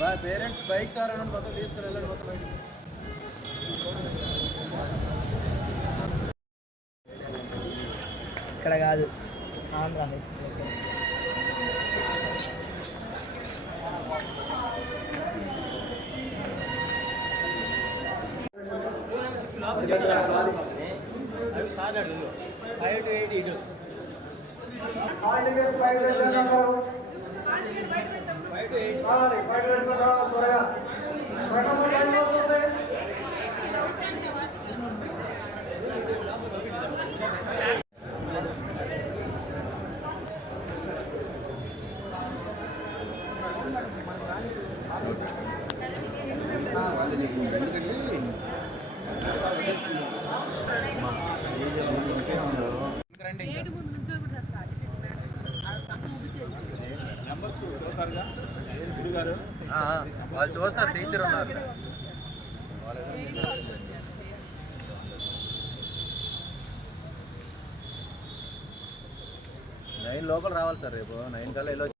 Parents bike సారని మొత్తం తీసుకుని వెళ్ళండి మొత్తం బయట. ఇక్కడ కాదు, ఆంధ్ర హై స్కూల్. వాళ్ళు చూస్తారు, టీచర్ ఉన్నారు. 9 లోపల రావాలి సార్, రేపు 9 కల్లా వెళ్ళొచ్చు.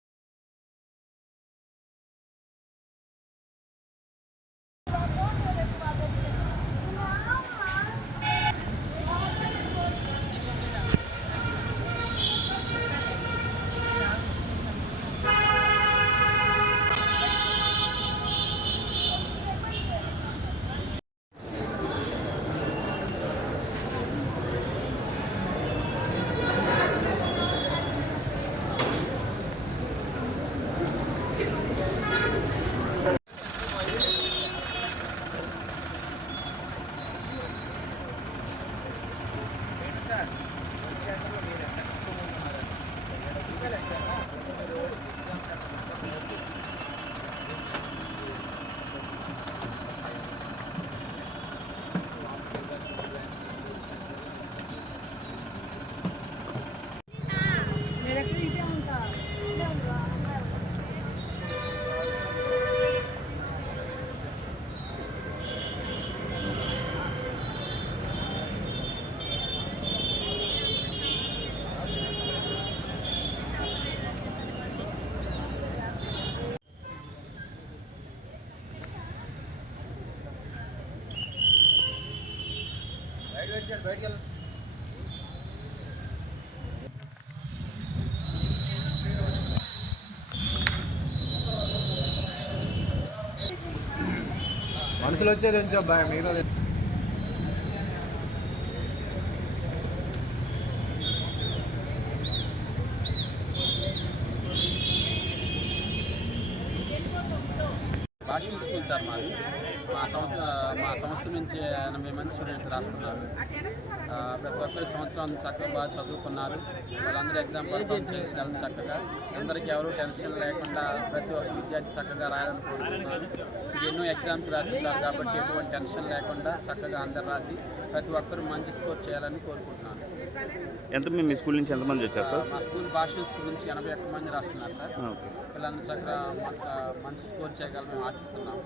బయటకు మనుషులు వచ్చేది ఎంచో మిగతా భాషణ స్కూల్ సార్ మాది. మా సంస్థ నుంచి 80 మంది స్టూడెంట్స్ రాస్తున్నారు. ప్రతి ఒక్కరి సంవత్సరం చక్కగా బాగా చదువుకున్నారు. వాళ్ళందరూ ఎగ్జామ్ పర్ఫామ్ చేసి వెళ్ళడం చక్కగా, అందరికీ ఎవరు టెన్షన్ లేకుండా ప్రతి ఒక్క విద్యార్థి చక్కగా రాయాలని కోరుకుంటున్నారు. ఇది ఎన్నో ఎగ్జామ్స్ రాస్తున్నారు కాబట్టి ఎటువంటి టెన్షన్ లేకుండా చక్కగా అందరు రాసి ప్రతి ఒక్కరు మంచి స్కోర్ చేయాలని కోరుకుంటున్నాను. మీ స్కూల్ నుంచి ఎంతమంది వచ్చారు సార్? మా స్కూల్ భాషణ స్కూల్ నుంచి 81 మంది రాస్తున్నారు సార్. పిల్లలందరూ చక్కగా మంచి స్కోర్ చేయగలని మేము ఆశిస్తున్నాం.